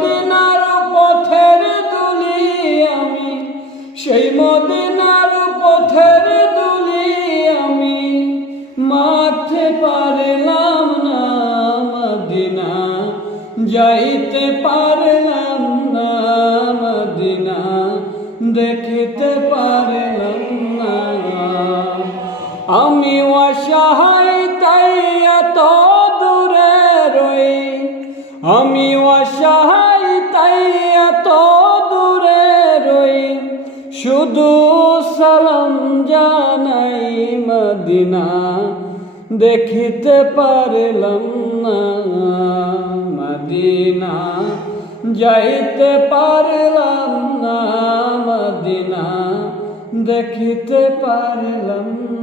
মদিনার পথের দুলি আমি, সেই মদিনার পথের দুলি আমি মারতে পারলাম না মদিনা, যাইতে পারলাম না মদিনা, দেখিতে পারলাম না। আমি অসহায় তাই এত দূরে রই, আমি অসহায় তাই এত দূরে রই, শুধু সালাম জানাই মদিনা, দেখিতে পারলাম না মদিনা, যাইতে পারলাম না মদিনা, দেখিতে পারলাম না।